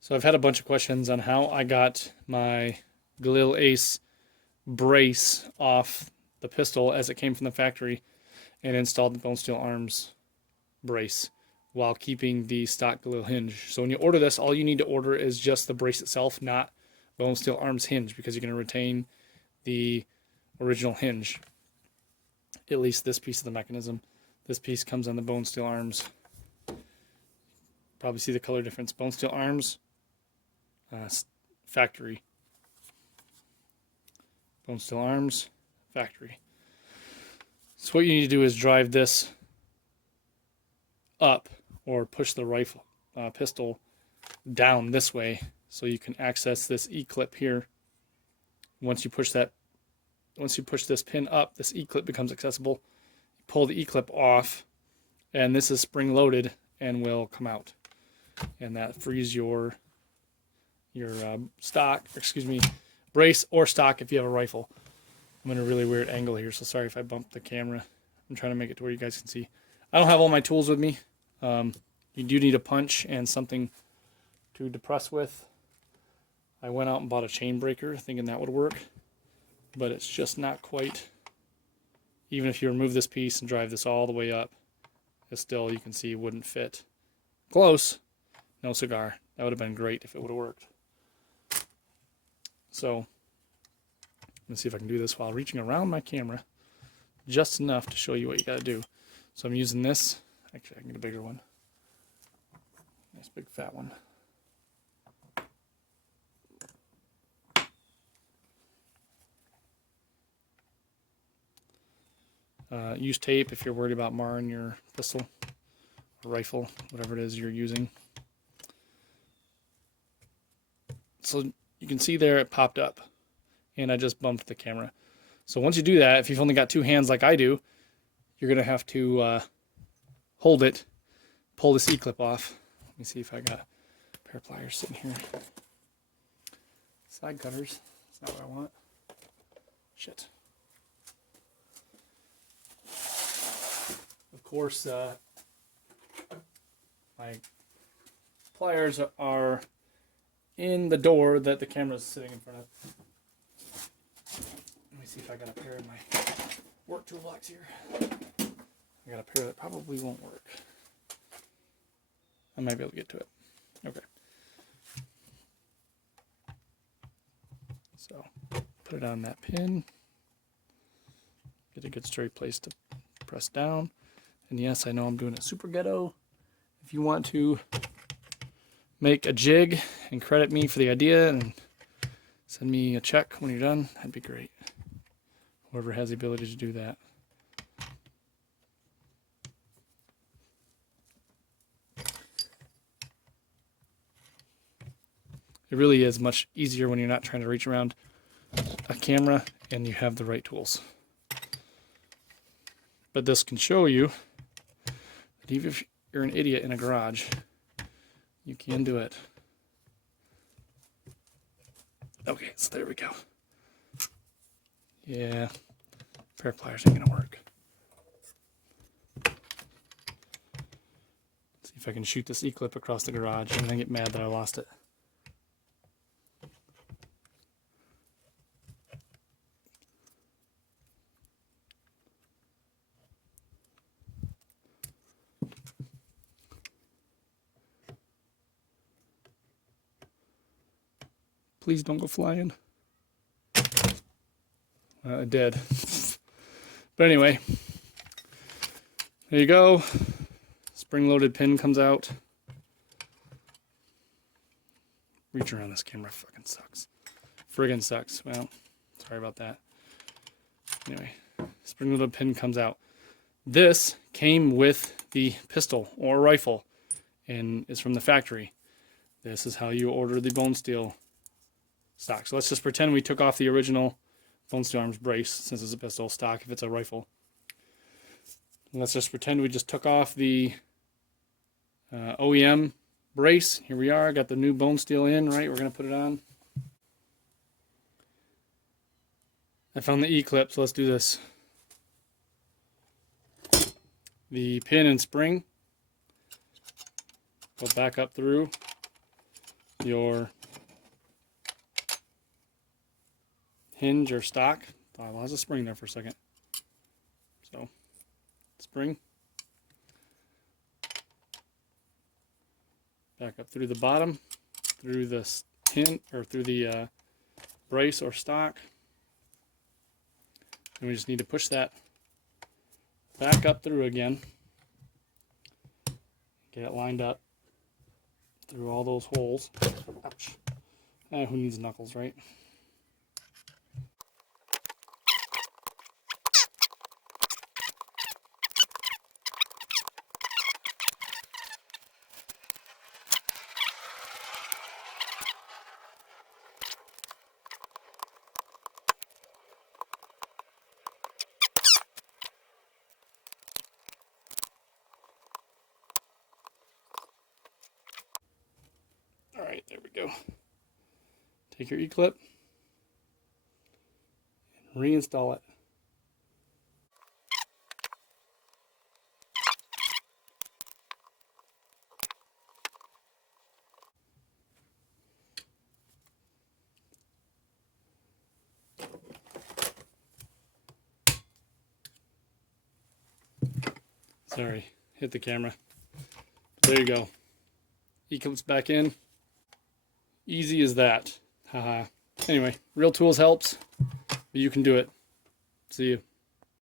So I've had a bunch of questions on how I got my Galil Ace brace off the pistol as it came from the factory and installed the bonesteel arms brace while keeping the stock Galil hinge. So when you order this, all you need to order is just the brace itself, not bonesteel arms hinge, because you're going to retain the original hinge, at least this piece of the mechanism. This piece comes on the bonesteel arms. Probably see the color difference. Bonesteel arms, factory. Bonesteel arms, factory. So what you need to do is drive this up or push the rifle pistol down this way so you can access this E-clip here. Once you push this pin up, this E-clip becomes accessible. You pull the E-clip off, and this is spring loaded and will come out. And that frees your stock, brace or stock if you have a rifle. I'm in a really weird angle here, so sorry if I bumped the camera. I'm trying to make it to where you guys can see. I don't have all my tools with me. You do need a punch and something to depress with. I went out and bought a chain breaker thinking that would work, but it's just not quite. Even if you remove this piece and drive this all the way up, it still, you can see, wouldn't fit. Close. No cigar. That would have been great if it would have worked. So, let's see if I can do this while reaching around my camera just enough to show you what you got to do. So I'm using this. Actually, I can get a bigger one. Nice big fat one. Use tape if you're worried about marring your pistol or rifle, whatever it is you're using. So you can see there it popped up, and I just bumped the camera. So once you do that, if you've only got two hands like I do, you're going to have to hold it, pull this E-clip off. Let me see if I got a pair of pliers sitting here. Side cutters. That's not what I want. Shit. Of course, my pliers are in the door that the camera is sitting in front of. Let me see if I got a pair of my work toolbox here. I got a pair that probably won't work. I might be able to get to it. Okay. So, put it on that pin. Get a good straight place to press down. And yes, I know I'm doing it super ghetto. If you want to make a jig and credit me for the idea and send me a check when you're done, that'd be great. Whoever has the ability to do that. It really is much easier when you're not trying to reach around a camera and you have the right tools. But this can show you that even if you're an idiot in a garage, you can do it. Okay, so there we go. Yeah, pair of pliers ain't gonna work. See if I can shoot this E-clip across the garage and then get mad that I lost it. Please don't go flying. It did. But anyway, there you go. Spring-loaded pin comes out. Reach around this camera fucking sucks. Friggin' sucks. Well, sorry about that. Anyway, spring-loaded pin comes out. This came with the pistol or rifle and is from the factory. This is how you order the bonesteel stock. So let's just pretend we took off the original bonesteel arms brace, since it's a pistol stock if it's a rifle. And let's just pretend we just took off the OEM brace. Here we are, got the new bonesteel in, right? We're going to put it on. I found the E-clip, so let's do this. the pin and spring go back up through your hinge or stock. Oh, well, there's a spring there for a second. So, spring. Back up through the bottom, through the pin, or through the brace or stock. And we just need to push that back up through again. Get it lined up through all those holes. Ouch. Who needs knuckles, right? All right, there we go. Take your E-clip and reinstall it. Sorry, hit the camera. There you go. E-clips back in. Easy as that. Haha. Anyway, real tools helps, but you can do it. See you.